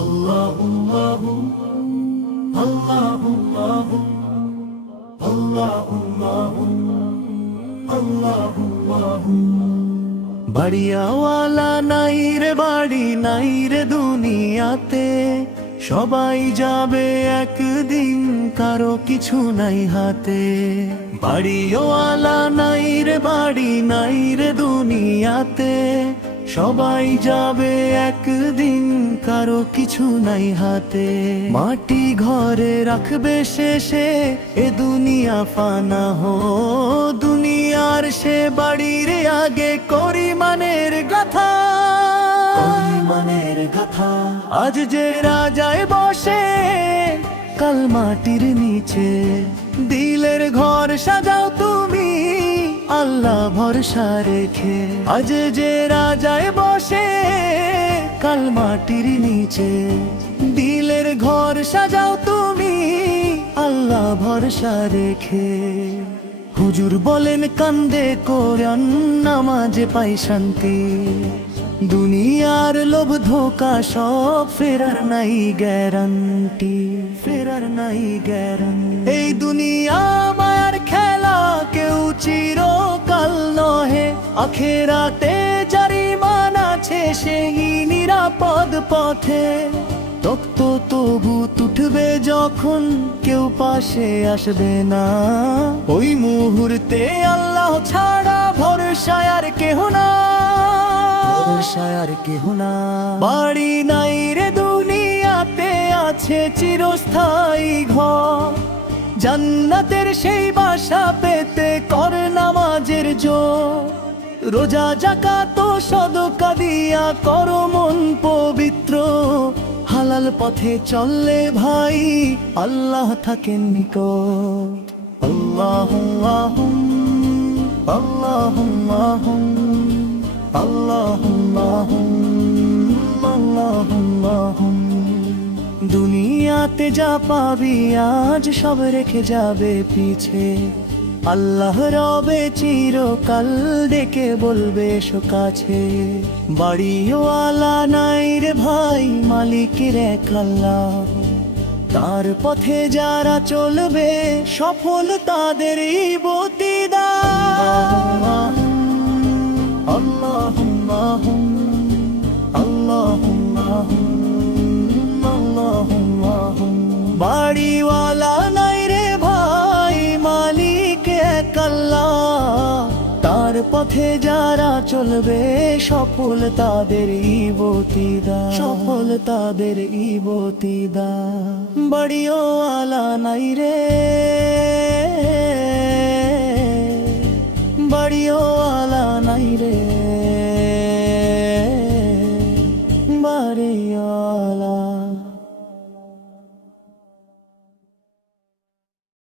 আল্লাহু আল্লাহু আল্লাহু আল্লাহু। বাড়িওয়ালা নাই রে বাড়ি নাই রে দুনিয়াতে, সবাই যাবে একদিন কারো কিছু নাই হাতে। বাড়িওয়ালা নাই রে বাড়ি নাই রে দুনিয়াতে, সবাই যাবে একদিন কারো কিছু নাই হাতে। মাটি ঘরে রাখবে শেষে এ দুনিয়া ফানা হো, দুনিয়ার সে বাড়ির আগে করিমানের গাথা। করিমানের গাথা আজ যে রাজায় বসে কাল মাটির নিচে, দিলের ঘর সাজাও তুমি আল্লাহ ভরসা রেখে। আজ যে রাজায় বসে কাল মাটির নিচে, দিলের ঘর সাজাও তুমি আল্লাহ ভরসা রেখে। হুজুর বলেন কান্দে কোরআন নামাজে পাই শান্তি, দুনিয়ার লোভ ধোঁকা সব ফেরার নাই গ্যারান্টি, ফেরার নাই গ্যারান্টি। এই দুনিয়া মায়ার খেলা কেউ চিরকাল নহে, আখেরাতে জারিমানা আছে সেই নিরাপদ পথে। তক্ত তবুত উঠবে যখন কেউ পাশে আসবে না, ওই মুহূর্তে আল্লাহ ছাড়া ভরসা আর কেহ না, ভরসা আর কেহ না। বাড়ি নাই রে দুনিয়াতে আছে চিরস্থায়ী ঘর, জান্নাতের সেই বাসা পেতে কর নামাজের জোর। রোজা যাকাত ও সদকা দিয়া কর মন পবিত্র, হালাল পথে চললে ভাই আল্লাহ থাকেন নিকট। আল্লাহু আল্লাহু আল্লাহু আল্লাহু। দুনিয়াতে যা পাবি আজ সব রেখে যাবে পিছে, আল্লাহ রবে চিরকাল ডেকে বলবে এসো কাছে। বাড়িওয়ালা নাই রে ভাই মালিকের এক আল্লাহ, তার পথে যারা চলবে সফল তাদেরই প্রতিদান। আল্লাহুম্মাহু আল্লাহুম্মাহু আল্লাহুম্মাহু। বাড়িওয়ালা নাই রে ভাই মালিক এক আল্লাহ, তার পথে যারা চলবে সফল তাদেরই প্রতিদান, সফল তাদেরই প্রতিদান। বাড়িওয়ালা নাই রে, বাড়িওয়ালা নাই রে, বাড়িওয়ালা।